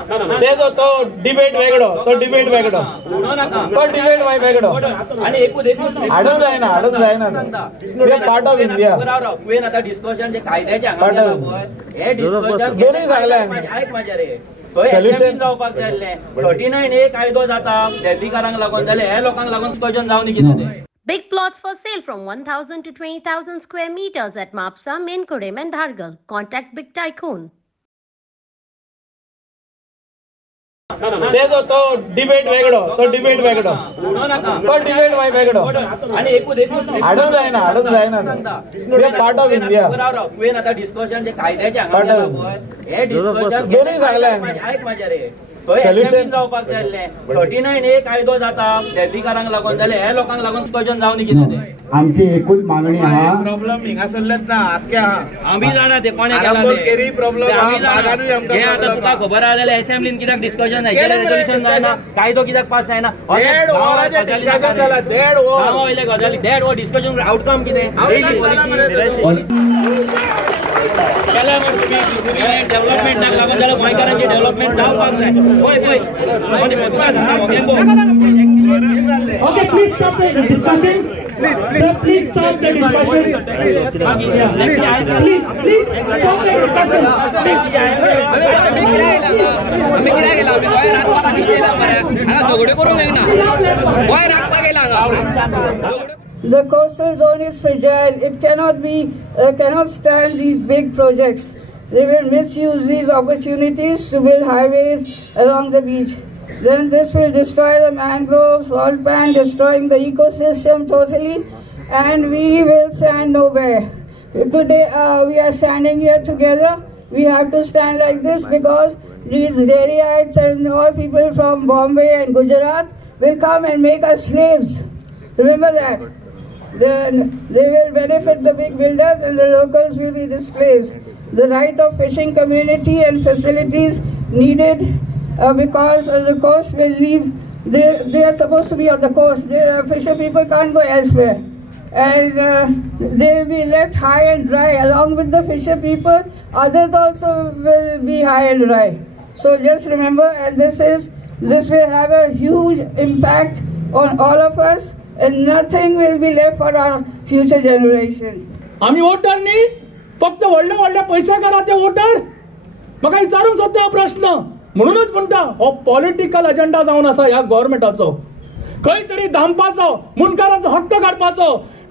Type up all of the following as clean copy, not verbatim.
तेजो तो डिबेट वेगळो तो डिबेट वेगळो तो डिबेट वेगळो हाडूंक जायना पार्ट ऑफ इंडिया डिस्कशन जे कायद्याचे हे दोनूय सांगलें सोल्युशन जावपाक जाय 39 एक कायदो जाता दिल्लीकारांक लागून जाल्यार हे लोकांक लागून डिस्कशन जावनी कितें ते Big plots for sale from 1,000 to 20,000 square meters at Mapsa, Menkodem and Dhargal. Contact Big Tycoon. तेजो तो डिबेट वेगळो तो डिबेट वेगळो हाडूंक जायना पार्ट ऑफ इंडिया डिस्कशन जे कायद्याचे हे डिस्कशन दोनूय सांगलें सोल्युशन जावपाक जाय 39 एक कायदो जाता दिल्लीकारांक लागून जाल्यार हे लोकांक लागून डिस्कशन जावनी कितें ते आमची एकूच मागणी आहा प्रॉब्लेम हिंगासरलेच ना आतके आहा आमी जाणा ते कोणे केला प्रॉब्लेम हे आता तुका खबर आहा जाल्यार असेंब्लीन कित्याक डिस्कशन जाय रेजोल्यूशन जायना कायदो कित्याक पास जायना गजाली देड वो डिस्कशन आउटकम कितें डेव्हलपमेंटाक लागून जाल्यार गोंयकारांची डेव्हलपमेंट जावपाक जाय Okay, please stop the discussion. Sir, please stop the discussion. Please stop the discussion. The coastal zone is fragile. It cannot stand these big projects. They will misuse these opportunities to build highways along the beach. Then this will destroy the mangroves, salt pan, destroying the ecosystem totally, and we will stand nowhere. Today we are standing here together. We have to stand like this because these Delhiites and all people from Bombay and Gujarat will come and make us slaves. Remember that. Then they will benefit the big builders and the locals will be displaced. The right of fishing community and facilities needed because the coast will leave. They are supposed to be on the coast. The fisher people can't go elsewhere. And they will be left high and dry. Along with the fisher people, others also will be high and dry. So just remember, and this will have a huge impact on all of us, and nothing will be left for our future generation. आम्ही voter न्ही, फक्त व्हडल्या पैसा करा ते voter. म्हाका विचारूंक सोदता प्रश्न. म्हणूनच म्हणटा हो पॉलिटिकल अजेंडा जावन आसा ह्या गव्हर्नमेंटाचो. खंय तरी दामपाचो, मुनकारांचो हक्क काडपाचो,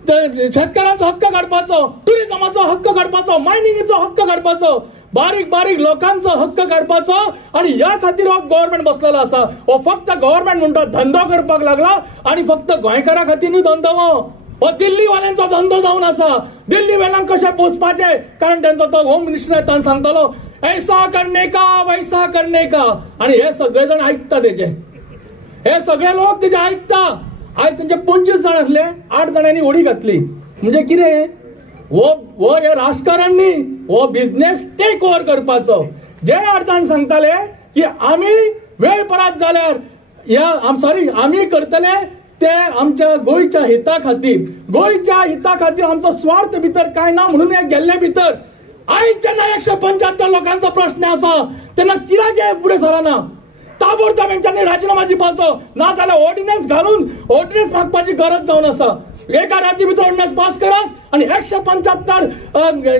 शेतकारांचो हक्क काडपाचो, टुरिझमाचो हक्क काडपाचो, मायनिंगचो हक्क काडपाचो, बारीक लोकांचो हक्क काडपाचो. आणि ह्या खातीर हो गव्हर्नमेंट बसलेलो आसा. हो फक्त गव्हर्नमेंट म्हणटा धंदो करपाक लागला आणि फक्त गोंयकारा खातीर न्ही धंदो हो दिल्ली वाल्यांचो धंदो जावन आसा. दिल्ली वाल्यांक कशें पोसपाचें, कारण त्यांचो तो होम मिनिस्टर येताना सांगतलो ऐसा करने का वैसा करने का, आणि हे सगळे जण आयकता तेजे, हे सगळे लोक तेजे आयकता. आयज तेंचे 25 जण आसले, 8 जणांनी उडी घातली. म्हणजे कितें वो हे राजकारण न्ही, वो बिझनेस टेक ओव्हर करपाचो. जे अडचण सांगताले की आमी वेळ परात जाल्यार आमी करतले ते आमच्या गोंयच्या हिता खातीर आमचो स्वार्थ भितर काय ना म्हणून हे गेल्ले भितर. आयज जेन्ना 175 लोकांचो प्रश्न आसा तेन्ना कित्याक हे फुडें सरना? ताबडतोब हेंच्यांनी राजीनामा दिवपाचो, ना जाल्यार ऑर्डिनन्स घालून ऑर्डिनन्स मागपाची गरज जावन आसा. एका राती भितर ऑर्डिनन्स पास करात आणि 175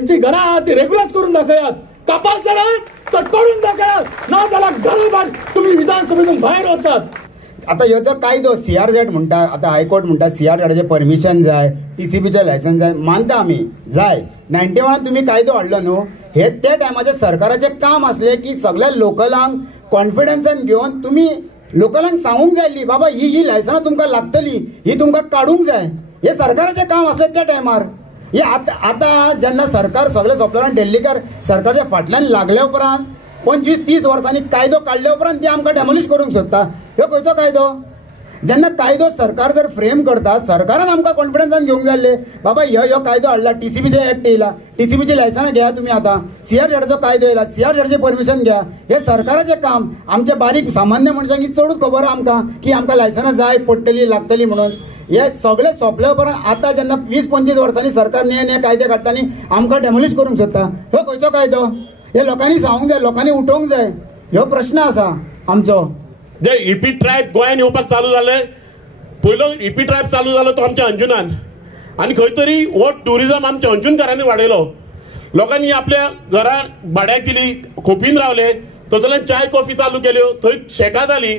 जी घरां आहात ती रेग्युलरायज करून दाखयात. कापास जाल्यात तर करून दाखयात, ना जाल्यार घराबाद तुम्ही विधानसभेतून भायर वचात. आता ह्यो जो कायदो CRZ म्हणटा, आता हायकोर्ट म्हणटा CRZचे परमिशन जाय, TCBचे लायसन्स जाय, मानता आमी जाय. 91 तुम्ही कायदो हाडलो न्हू, हे त्या टायमाचे सरकाराचे काम असले की सगळ्या लोकलांक कॉन्फिडन्सान घेवन तुम्ही लोकलांक सांगूंक जायली बाबा ही लायसन्स तुमकां लागतली, ही तुमकां काडूंक जाय. हे सरकाराचे काम असले त्या टायमार. हे आता जेन्ना सरकार सगळे सोंपलो आनी दिल्लीकार सरकारच्या फाटल्यान लागल्या उपरांत 25-30 वर्सांनी कायदो काडल्या उपरांत ती आमकां डेमोलिश करूंक सोदता. ह्यो खंयचो कायदो? जेन्ना कायदो सरकार जर फ्रेम करता, सरकारान आमकां कॉन्फिडन्सान घेवंक जाल्ले बाबा ह्यो कायदो हाडला, TCBचे एक्ट येयला, TCBची लायसन्स घेया तुम्ही. आता CRZचो कायदो येयला, CRZचे परमिशन घ्या. हे सरकाराचे काम. आमच्या बारीक सामान्य मनशांक चडूच खबर आमकां की आमकां लायसन्स जाय पडटली लागतली म्हणून. हे सगळे सोंपल्या उपरांत आता जेन्ना 20-25 वर्सांनी सरकार नये कायदे काडटानी आमकां डेमोलिश करूंक सोदता. ह्यो खंयचो कायदो? हे लोकांनी सांगूंक जाय, लोकांनी उठोवंक जाय. ह्यो प्रश्न आसा आमचो. जे इपी ट्रायब गोंयान येवपाक चालू जाले, पयलो इपी ट्रायब चालू जालो तो आमच्या अंजुनान, आनी खंय तरी हो टुरिझम आमच्या अंजुनकारांनी वाडयलो. लोकांनी आपल्या घरां भाड्याक दिली, खोपीन रावले, थंयसरल्यान चाय कॉफी चालू केल्यो, थंय शेकां जाली,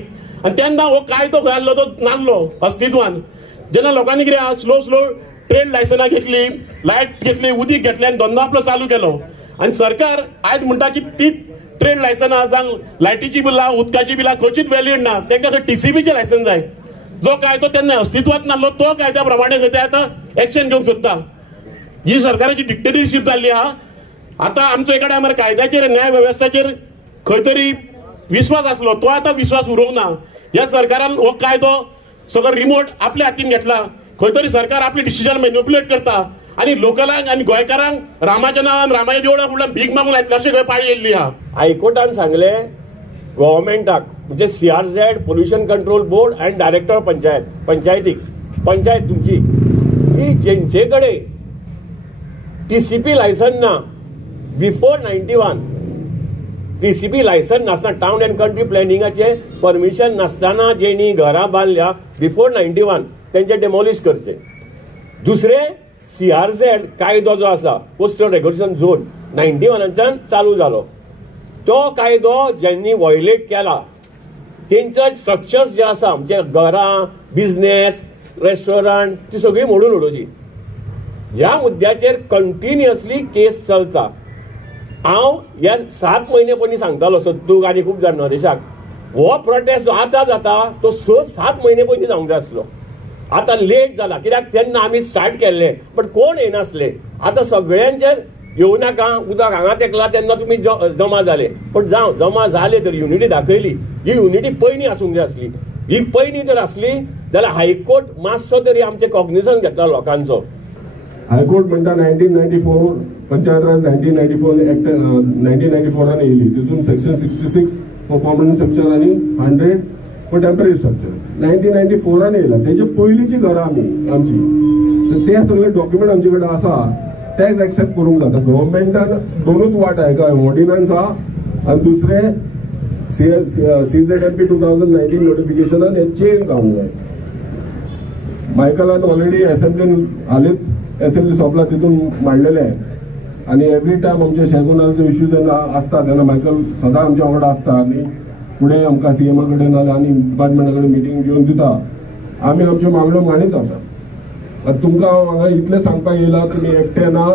आनी तेन्ना हो कायदो घाल्लो तो नासलो अस्तित्वान. जेन्ना लोकांनी कितें स्लो स्लो ट्रेड लायसनां घेतली, लायट घेतली, उदीक घेतलें आनी धंदो आपलो चालू केलो. आनी सरकार आयज म्हणटा की ती ट्रेड लायसनां जावं लायटीची बिलां, उदकाची बिलां खंयचीच वॅलिड ना, तांकां टीसीबीचें लायसन जाय. जो कायदो तेन्ना अस्तित्वात नासलो तो कायद्या प्रमाणे खंय ते आतां एक्शन घेवंक सोदता. ही सरकाराची डिक्टेटरशीप जाल्ली आहा. आतां आमचो एका टायमार कायद्याचेर, न्याय वेवस्थेचेर खंय तरी विश्वास आसलो, तो आतां विश्वास उरोवंक ना. ह्या सरकारान हो कायदो सगळो रिमोट आपल्या हातीन घेतला. खंय तरी सरकार आपली डिसिजन मॅन्युप्युलेट करता आनी लोकलांक आनी गोंयकारांक रामाच्या नांवान रामाच्या देवळा फुडल्यान भीक मागून लायतले अशें खंय पाळी येयल्ली आहा. हायकोर्टान सांगले गव्हर्मेंटाक म्हणजे CRZ pollution control board and director of panchayat तुमची की जेंचे कडेन TCP लायसन ना बिफोर 91, TCP लायसन नासतना टाउन अँड कंट्री प्लॅनिंगाचे परमिशन नासतना जेणी घरां बांदल्या बिफोर 91 तेंचे डेमॉलिश करचे. दुसरे CRZ कायदो जो आसा कोस्टल रेग्युलेशन झोन 91च्यान चालू जालो. तो कायदो ज्यांनी वॉयलेट केला तेंचे स्ट्रक्चर्स जे आसा म्हणजे घरां, बिझनेस, रेस्टॉरंट ती सगळी मोडून उडोवची. ह्या मुद्द्याचेर कंटिन्युअसली केस चलता. हांव ह्या 7 म्हयने पयलीं सांगतालो सत्तूक आनी खूब जर्नलिस्टाक हो प्रोटेस्ट जो आतां जाता तो 6-7 म्हयने पयलीं जावंक जाय आसलो. आतां लेट जाला कित्याक तेन्ना आमी स्टार्ट केल्ले बट कोण येनासले. आतां सगळ्यांचेर येवं नाका, उदक हांगा तेकला तेन्ना तुमी जमा जाले, पण जावं जमा जाले तर युनिटी दाखयली. ही युनिटी पयलीं आसूंक जाय आसली. ही पयलीं जर आसली जाल्यार हायकोर्ट मातसो तरी आमचे कॉग्निजन घेतला लोकांचो. हायकोर्ट म्हणटा 1994 पंचायत राज 1994 एक्ट 1994 येयली. तितून सेक्शन 66 फॉर परमनंट स्ट्रक्चर आनी 100 फॉर टेम्पररी स्ट्रक्चर 1994 येयला. तेजे पयलींची घरां आमची, सो ते सगळे डॉक्युमेंट आमचे कडेन आसा तेच एक्सेप्ट करूंक जाता. गव्हर्मेंटान दोनूच वाट आहे का ऑर्डिनन्स आहा आनी दुसरे CZMP 2019 नोटिफिकेशनान हे चेंज जावंक जाय. मायकलान ऑलरेडी असेंब्लीन हालींच असेंब्ली सोंपला तितून मांडलेले आनी एवरी टायम आमचे शेगुनाचो इश्यू जेन्ना आसता तेन्ना मायकल सदां आमच्या वांगडा आसता आनी फुडें आमकां CM कडेन नाल्यार आनी डिपार्टमेंटा कडेन मिटींग घेवन दिता. आमी आमच्यो मागण्यो मांडीत आसा. तुमकां हांगा इतलें सांगपाक येयला तुमी एकटे ना.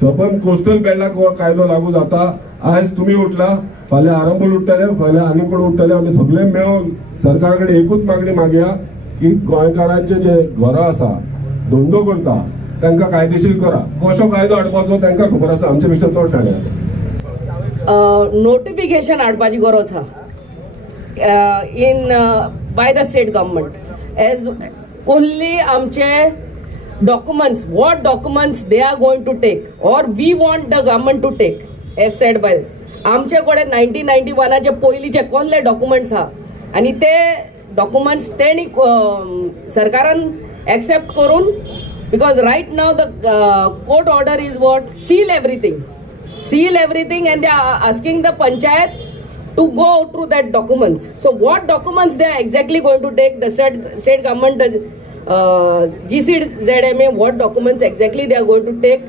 सबंद कोस्टल बेल्टाक हो कायदो लागू जाता. आयज तुमी उठला, फाल्यां आरंबोल उठतले, फाल्यां आनी कोण उठतले. आमी सगळे मेळून सरकारा कडेन एकूच मागणी मागया की गोंयकारांचे जे घरां आसा, धंदो करता तांकां कायदेशीर करा. कसो कायदो हाडपाचो तांकां खबर आसा, आमचे पेक्षा चड शाणे आसा. नोटिफिकेशन हाडपाची गरज आहा in by the state government as only आमचे documents, what documents they are going to take or we want the government to take as said by आमचे कडेन 1991चे पयलींचे कसले डॉक्युमेंट्स आहा आनी ते डॉक्युमेंट्स तेणी सरकारान एक्सेप्ट करून because right now the court order is what seal everything and they are asking the panchayat to go through that documents. So what documents they are exactly going to take, the state government, GCZMA, what documents exactly they are going to take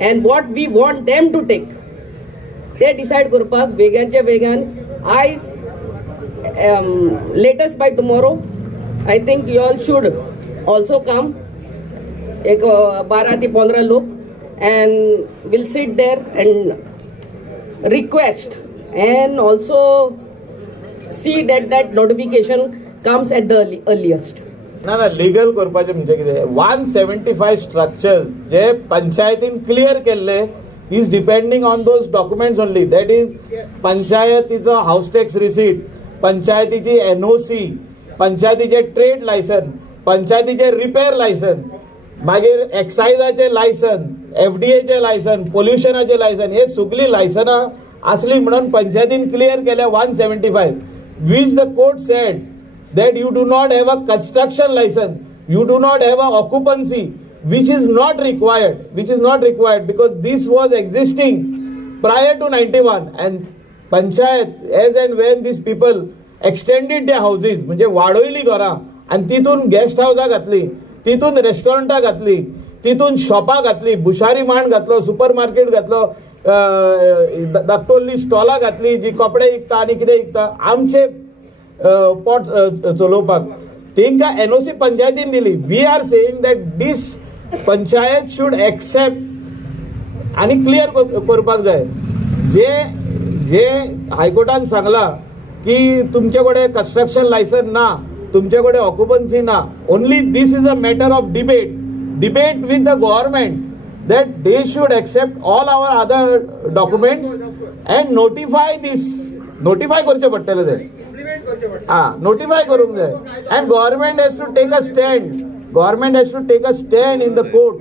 and what we want them to take. They decide करपाक वेगानचे वेगान आयज latest by tomorrow. I think you all should also come. एक 12 ते 15 लोग and we'll sit there and request and also see that notification comes at the earliest. ना legal करपाचे म्हणजे कितें 175 स्ट्रक्चर्स जे पंचायतीन क्लियर केल्ले is depending on those documents only. That is पंचायतीचो हाऊस टॅक्स रिसीट, पंचायतीची NOC, पंचायतीचे ट्रेड लायसन, पंचायतीचे रिपेअर लायसन, मागीर एक्सायजाचे लायसन, FDAचे लायसन, पोल्युशनाचे लायसन, हे सगळी लायसनां असली म्हणून पंचायतीन क्लियर केल्या 175 which the court said that you do not have a construction license, you do not have a occupancy, which is not required because this was existing prior to 91 and panchayat as and when these people extended their houses म्हणजे वाडयली घरां आणि तितून guest हाऊसां घातली, तितून रेस्टॉरंटां घातली, तितून शॉपां घातली, बुशारी मांड घातलो, सुपर मार्केट घातलो, धाकटोल्ली स्टॉलां घातली जी कपडे विकता आनी कितें विकता आमचे पोट चलोवपाक. तांकां NOC पंचायतीन दिली. We are saying that these panchayat should accept आनी क्लियर करपाक जाय. जे हायकोर्टान सांगला की तुमचे कडेन कंस्ट्रक्शन लायसन ना, तुमचे कडेन ऑक्युपन्सी ना, only these is a matter of debate with the government that they should accept all our other documents and notify this. Notify करचे पडटले ते. Notify करूंक जाय. And government has to take a stand. Government has to take a stand in the court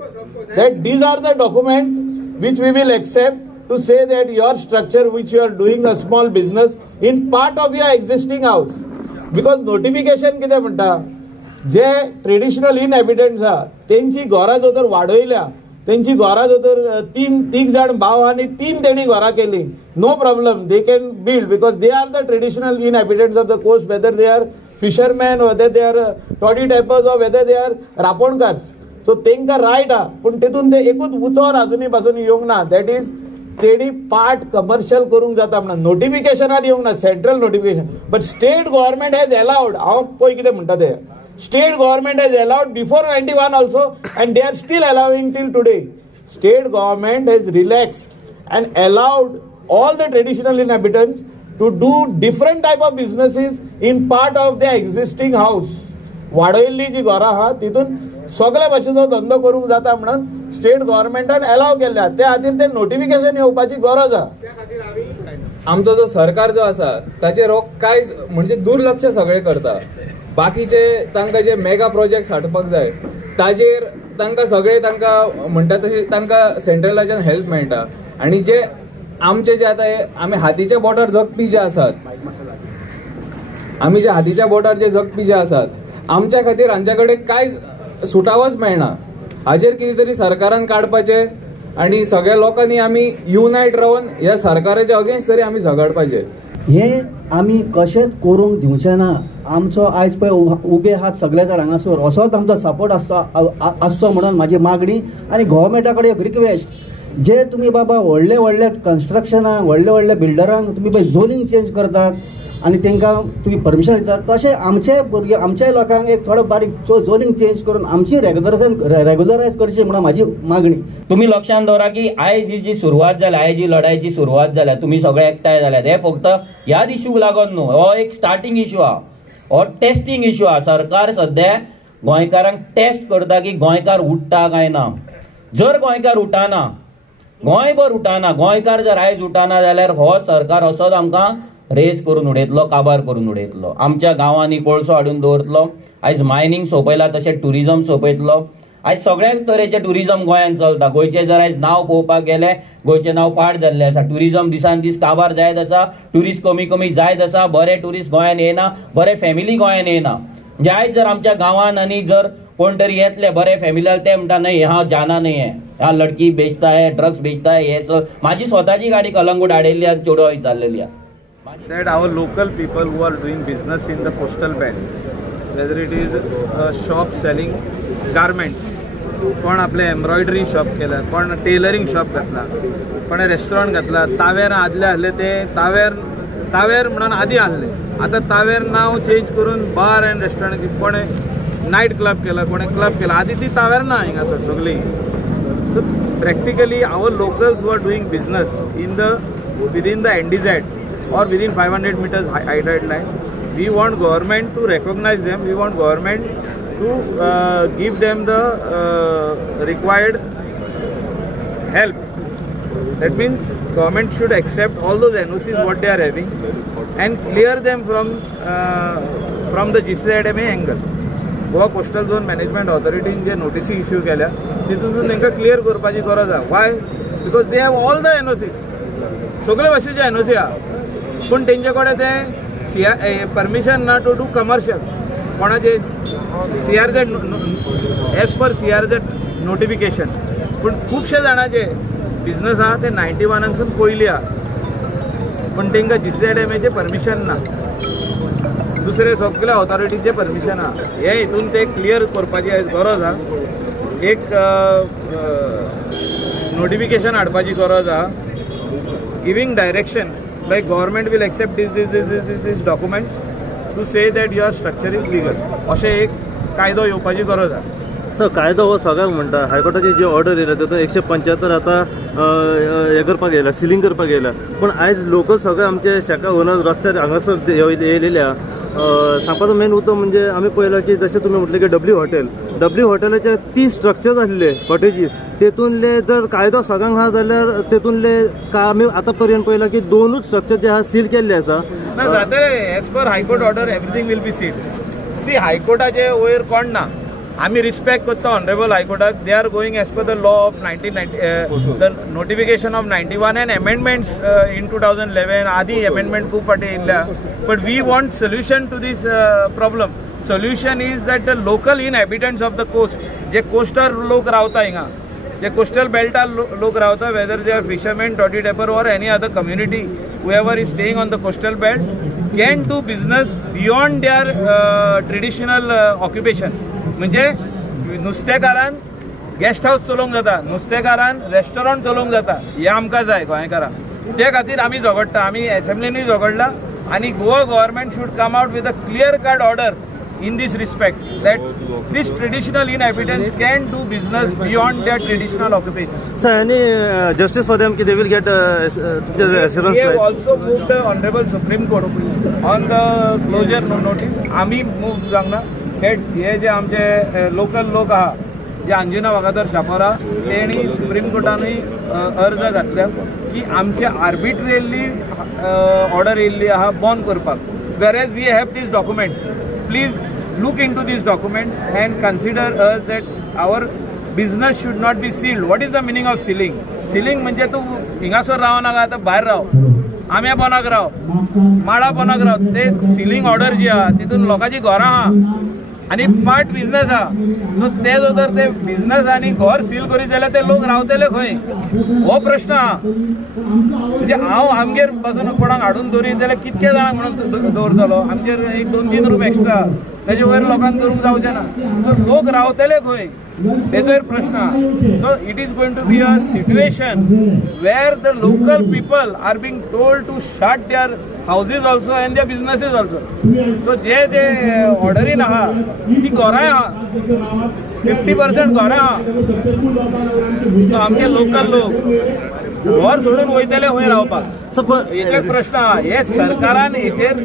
that these are the documents which we will accept to say that your structure which you are doing a small business in part of your existing house. Because notification कितें म्हणटा, जे traditional इनहॅबिटंट्स आहा तेंची घरां जर तर वाडयल्या, तेंची घरां जर तर तीग जाण भाव आनी 3 तेणी घरां केली, no problem, they can build because they are the traditional inhabitants of the coast, whether they are fisherman, whether they are toddy tappers or whether they are रापणकार्स. सो तेंकां रायट आहा, पूण तितून ते एकूच उतर अजुनी पासून येवंक ना. दॅट इज तेणी पार्ट कमर्शियल करूंक जाता म्हणून नोटिफिकेशनार येवंक ना, central notification. But state government has allowed, हांव पळय कितें म्हणटा ते, state government has allowed before 91 also and they are still allowing till today. State government has relaxed and allowed all the traditional inhabitants to do different type of businesses in part of their existing house. वाडयल्ली जी घरां आहा तितून सगळ्या भाशेचो धंदो करूंक जाता म्हणून state गव्हर्नमेंटान allow केल्या. त्या खातीर ते नोटिफिकेशन येवपाची गरज आहा. आमचो जो सरकार जो आसा ताचेर हो कांयच म्हणजे दुर्लक्ष सगळे करता. बाकीचे तांकां जे मेगा प्रोजेक्ट्स हाडपाक जाय ताजेर तांकां सगळे तांकां म्हणटा तशें तांकां सेंट्रलाच्यान हेल्प मेळटा. आनी जे आमचे जे आतां आमी हातीच्या बोटार जगपी जे आसात, आमी जे हातीच्या बोटार जे जगपी जे आसात, आमच्या खातीर हांच्या कडेन कांयच सुटावच मेळना. हाजेर कितें तरी सरकारान काडपाचें आनी सगळ्या लोकांनी आमी युनायट रावन ह्या सरकाराच्या अगेन्स्ट तरी आमी झगडपाचें. हे आमी कशेंच करूंक दिवचे ना. आमचो आयज पळय उबे हात सगळ्या जाणांगासर असोच आमचो सपोर्ट आसचो म्हणून म्हाजी मागणी. आनी गव्हर्मेंटा कडेन एक रिक्वेस्ट, जे तुमी बाबा व्हडले कन्स्ट्रक्शनाक व्हडल्या बिल्डरांक तुमी पळय झोनींग चेंज करतात आनी तांकां तुमी परमिशन दितात, तशें आमचे भुरगे आमच्या लोकांक एक थोडो बारीक झोनींग चेंज करून आमची रेग्युलरायज करची म्हणून म्हाजी मागणी. तुम्ही लक्षात दवरा की आयज ही जी सुरवात जाल्या, आयज जी लढायची सुरवात जाल्या, तुम्ही सगळे एकठांय जाल्यात, हे फक्त ह्या इश्यूक लागून न्हू, हो एक स्टार्टिंग इश्यू हा, हो टेस्टिंग इश्यू हा. सरकार सध्या गोंयकारांक टेस्ट करता की गोंयकार उठता काय ना. जर गोंयकार उठाना, गोंयभर उठाना, गोंयकार जर आयज उठाना जाल्यार हो सरकार असोच आमकां रेज करून उडयतलो, काबार करून उडयतलो. आमच्या गांवांनी कोळसो हाडून दवरतलो. आयज मायनींग सोंपयला तशें टुरिजम सोंपयतलो. आयज सगळ्या तरेचें टुरिजम गोंयांत चलता. गोंयचें जर आयज नांव पळोवपाक गेलें, गोंयचें नांव पाड जाल्लें आसा. टुरिजम दिसान दीस काबार जायत आसा, ट्युरिस्ट कमी जायत आसा, बरे ट्युरिस्ट गोंयांत येना, बरे फॅमिली गोंयांत येना. म्हणजे आयज जर आमच्या गांवांत आनी जर कोण तरी येतले बरे फॅमिलीला, ते म्हणटा नाही हा जाना नाही आहे, हा लडकी बेचता है, ड्रग्स बेचता है, हे चल. माझी स्वताची गाडी कलंगूट हाडिल्ली आसा, चेडो चाललेली आसा. That our local people who are doing business in the coastal belt, whether it is a shop selling garments, कोण आपले एम्ब्रॉयडरी शॉप केला, कोण टेलरिंग शॉप घातला, कोण रेस्टॉरंट घातला. तावेर आदले आहले ते तावेर म्हणून आदी आहले, आता तावेर नाव चेंज करून बार एंड रेस्टॉरंट, कोणे नाईट क्लब केला, कोणे क्लब केला. आधी ती तावेर ना हिंगा सगळी. So practically our locals who are doing business within the NDZ or within 500 meters hydride line, we want government to recognize them. We want government to give them the required help. That means government should accept all those NOCs what they are having and clear them from the GCIDMA angle. Goa Coastal Zone Management Authority जे नोटिसी issue केल्या तितून तांकां clear करपाची गरज आसा. Y? Because they have all the NOCs, सगळे भाशेचे NOC आहा, पूण तेंचे कडेन ते परमिशन ना टू डू कमर्शियल. कोणाचे CRZ as per CRZ notification. पूण खुबशे जाणांचे बिजनस आहा ते 91 पयलीं आहा. पण तांकां GCDMAचें परमिशन ना, दुसरे सगळ्या ऑथॉरिटीचे परमिशन आहा. हे हितून ते क्लियर करपाची आयज गरज आहा. एक नोटिफिकेशन हाडपाची गरज आहा, giving direction like government will accept these documents to say that your structure is legal. अशें एक कायदो येवपाची गरज आहा. सर कायदो हो सगळ्यांक म्हणटा. हायकोर्टाची जी ऑर्डर येयला तातूंत 175 आतां हे करपाक येयला, सिलींग करपाक येयला. पूण आयज लोकल सगळे आमचे शेका ओनर रस्त्यार हांगासर येयलेल्या सांगपाचो मेन उद्दो म्हणजे आमी पळयला की जशें तुमी म्हटलें की डब्ल्यू हॉटेलाचे 30 स्ट्रक्चर्स आसले कॉटेजीस, तेतूंतले जर कायदो सगळ्यांक आहा जाल्यार तेतूंतले आमी आतां पर्यंत पळयला की 2च स्ट्रक्चर जे आहा सील केल्ले आसा. As per high court order everything will be sealed. सी हायकोर्टाचे वयर कोण ना, आमी रिस्पेक्ट करता ऑनरेबल हायकोर्टाक. They are going as per the law of 1990 the notification of 91 and amendments in 2011. आदी अमेंडमेंट खूब फाटी येयल्ल्या. But we want solution to this problem. Solution is that the local inhabitants of the coast, जे कोस्टर लोक रावता हिंगा, जे कोस्टल बेल्टार लोक रावता, weather they are fisherman, toddy tapper or any other community whoever is staying on the coastal belt can do business beyond their traditional occupation. म्हणजे नुस्तेकारान गेस्ट हाऊस चलोवंक जाता, नुस्तेकारान रेस्टॉरंट चलोवंक जाता. हे आमकां जाय गोंयकारांक. ते खातीर आमी झगडटा, आमी असेंब्लीनूय झगडला. आनी Goa government should come out with a clear cut order in this respect that these traditional inhabitants can do business beyond their traditional occupation. So any justice for them, they will get assurance. We have also moved the Honorable Supreme Court on the closure notice. आम्ही move जांगना हे जे आमचे local लोक आहा, जे अंजुना वागातर शापोरा, तेणी supreme कोर्टानूय अर्ज घातल्या की आमचे आर्बिट्रियरली ऑर्डर येयल्ली आहा बंद करपाक. whereas we have these documents. Please look into these documents and consider us that our business should not be sealed. What is the meaning of sealing? Sealing म्हणजे तू हिंगासर राव नाका, आता भायर राव, आम्या पोनाक राव, माळा पोनाक राव. ते सिलींग ऑर्डर जी आहा तितून लोकांची घरां आहा आनी पार्ट बिझनेस आहा. सो ते जर ते बिझनेस आनी घर सील करीत जाल्यार ते लोक रावतले खंय, हो प्रश्न आहा. म्हणजे हांव आमगेर पासून कोणाक हाडून दवरीत जाल्यार कितके जाणांक म्हणून दवरतलो. आमचेर 1-2-3 रूम एक्स्ट्रा, तेजे वयर लोकांक दवरूंक जावचें ना. सो लोक रावतले खंय, तेजोय प्रश्न आहा. So it is going to be a situation where the local people are being told to shut their houses also and their businesses also. So जे ऑर्डरीन आहा ती घरांय आहा, 50% घरां आहा. सो आमचे लोकल लोक घर सोडून वयतले खंय रावपाक, हेचे प्रश्न आहा. हे सरकारान हेचेर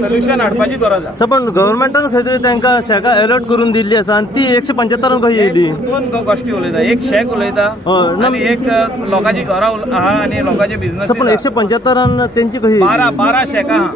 सोल्युशन हाडपाची गरज आहा. पण गव्हर्मेंटान खंय तरी तांकां शेकां अलर्ट करून दिल्ली आसा आनी ती 175 खंय येयली. 2 गोश्टी उलयता, एक शेक उलयता आनी एक लोकांची घरां आहा आनी लोकांचे बिझनेस. पण 175 तेंची खंय 12 शेकां आहा.